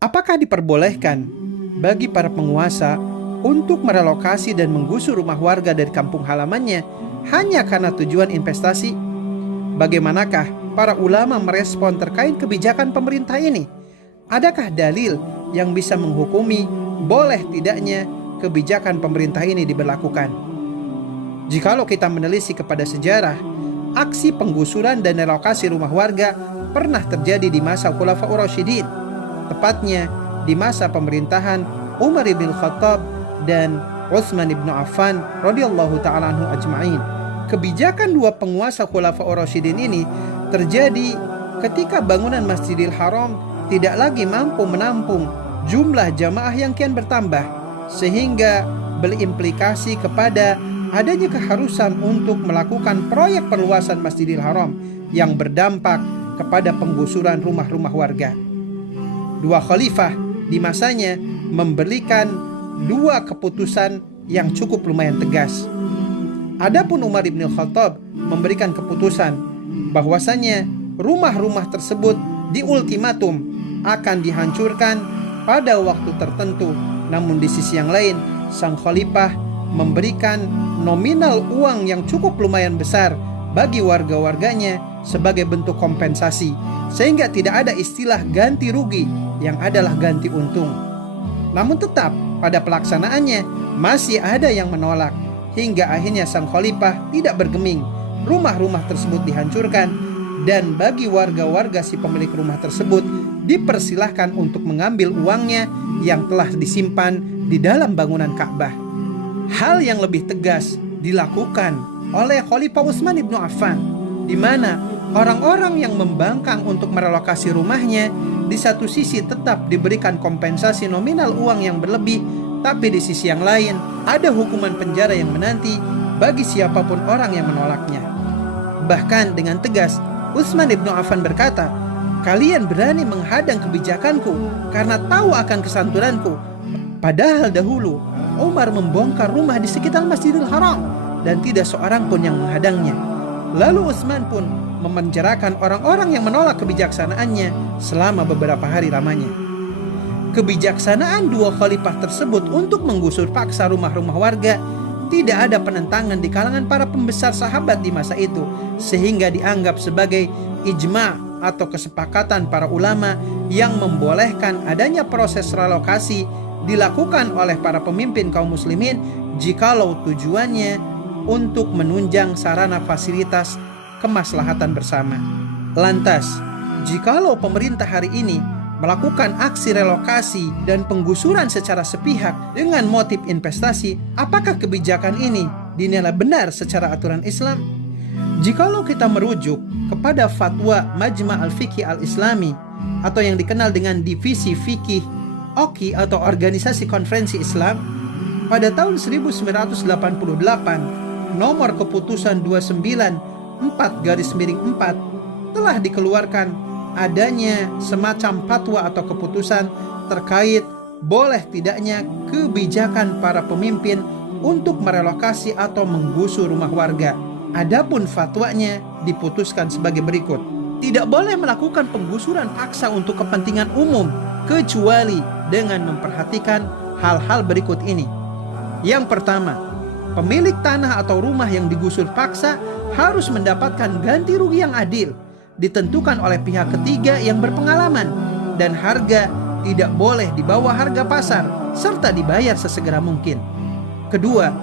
Apakah diperbolehkan bagi para penguasa untuk merelokasi dan menggusur rumah warga dari kampung halamannya hanya karena tujuan investasi? Bagaimanakah para ulama merespon terkait kebijakan pemerintah ini? Adakah dalil yang bisa menghukumi boleh tidaknya kebijakan pemerintah ini diberlakukan? Jikalau kita menelisik kepada sejarah, aksi penggusuran dan relokasi rumah warga pernah terjadi di masa Khulafaur Rasyidin, tepatnya di masa pemerintahan Umar bin Khattab dan Utsman bin Affan radhiyallahu ta'ala anhu ajma'in. Kebijakan dua penguasa Khulafaur Rasyidin ini terjadi ketika bangunan Masjidil Haram tidak lagi mampu menampung jumlah jamaah yang kian bertambah, sehingga berimplikasi kepada adanya keharusan untuk melakukan proyek perluasan Masjidil Haram yang berdampak kepada penggusuran rumah-rumah warga. Dua khalifah di masanya memberikan dua keputusan yang cukup lumayan tegas. Adapun Umar bin Khattab memberikan keputusan bahwasanya rumah-rumah tersebut diultimatum akan dihancurkan pada waktu tertentu. Namun di sisi yang lain, sang khalifah memberikan nominal uang yang cukup lumayan besar bagi warga-warganya sebagai bentuk kompensasi, sehingga tidak ada istilah ganti rugi, yang adalah ganti untung. Namun tetap pada pelaksanaannya masih ada yang menolak, hingga akhirnya sang khalifah tidak bergeming. Rumah-rumah tersebut dihancurkan, dan bagi warga-warga si pemilik rumah tersebut dipersilahkan untuk mengambil uangnya yang telah disimpan di dalam bangunan Ka'bah. Hal yang lebih tegas dilakukan oleh Khalifah Utsman bin Affan, di mana orang-orang yang membangkang untuk merelokasi rumahnya di satu sisi tetap diberikan kompensasi nominal uang yang berlebih, tapi di sisi yang lain ada hukuman penjara yang menanti bagi siapapun orang yang menolaknya. Bahkan dengan tegas Utsman bin Affan berkata, "Kalian berani menghadang kebijakanku karena tahu akan kesantunanku." Padahal dahulu Umar membongkar rumah di sekitar Masjidil Haram dan tidak seorang pun yang menghadangnya. Lalu Utsman pun memenjarakan orang-orang yang menolak kebijaksanaannya selama beberapa hari lamanya. Kebijaksanaan dua khalifah tersebut untuk menggusur paksa rumah-rumah warga tidak ada penentangan di kalangan para pembesar sahabat di masa itu, sehingga dianggap sebagai ijma' atau kesepakatan para ulama yang membolehkan adanya proses relokasi dilakukan oleh para pemimpin kaum muslimin jikalau tujuannya untuk menunjang sarana fasilitas kemaslahatan bersama. Lantas, jikalau pemerintah hari ini melakukan aksi relokasi dan penggusuran secara sepihak dengan motif investasi, apakah kebijakan ini dinilai benar secara aturan Islam? Jikalau kita merujuk kepada fatwa Majma' al-Fiqih al-Islami atau yang dikenal dengan Divisi Fikih OKI atau Organisasi Konferensi Islam, pada tahun 1988 nomor keputusan 294/4 telah dikeluarkan adanya semacam fatwa atau keputusan terkait boleh tidaknya kebijakan para pemimpin untuk merelokasi atau menggusur rumah warga. Adapun fatwanya diputuskan sebagai berikut: tidak boleh melakukan penggusuran paksa untuk kepentingan umum kecuali dengan memperhatikan hal-hal berikut ini. Yang pertama, pemilik tanah atau rumah yang digusur paksa harus mendapatkan ganti rugi yang adil, ditentukan oleh pihak ketiga yang berpengalaman, dan harga tidak boleh di bawah harga pasar, serta dibayar sesegera mungkin. Kedua,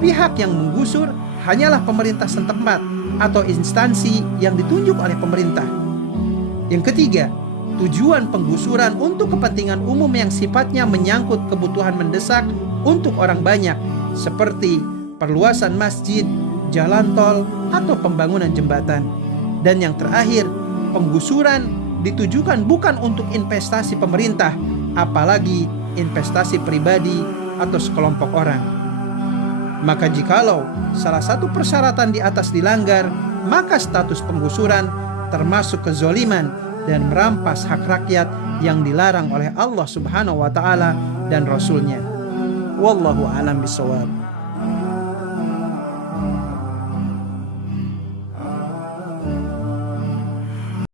pihak yang menggusur hanyalah pemerintah setempat atau instansi yang ditunjuk oleh pemerintah. Yang ketiga, tujuan penggusuran untuk kepentingan umum yang sifatnya menyangkut kebutuhan mendesak untuk orang banyak, seperti perluasan masjid, jalan tol, atau pembangunan jembatan. Dan yang terakhir, penggusuran ditujukan bukan untuk investasi pemerintah, apalagi investasi pribadi atau sekelompok orang. Maka jikalau salah satu persyaratan di atas dilanggar, maka status penggusuran termasuk kezoliman dan merampas hak rakyat yang dilarang oleh Allah Subhanahu wa Ta'ala dan Rasul-Nya. Wallahu a'lam bishawab.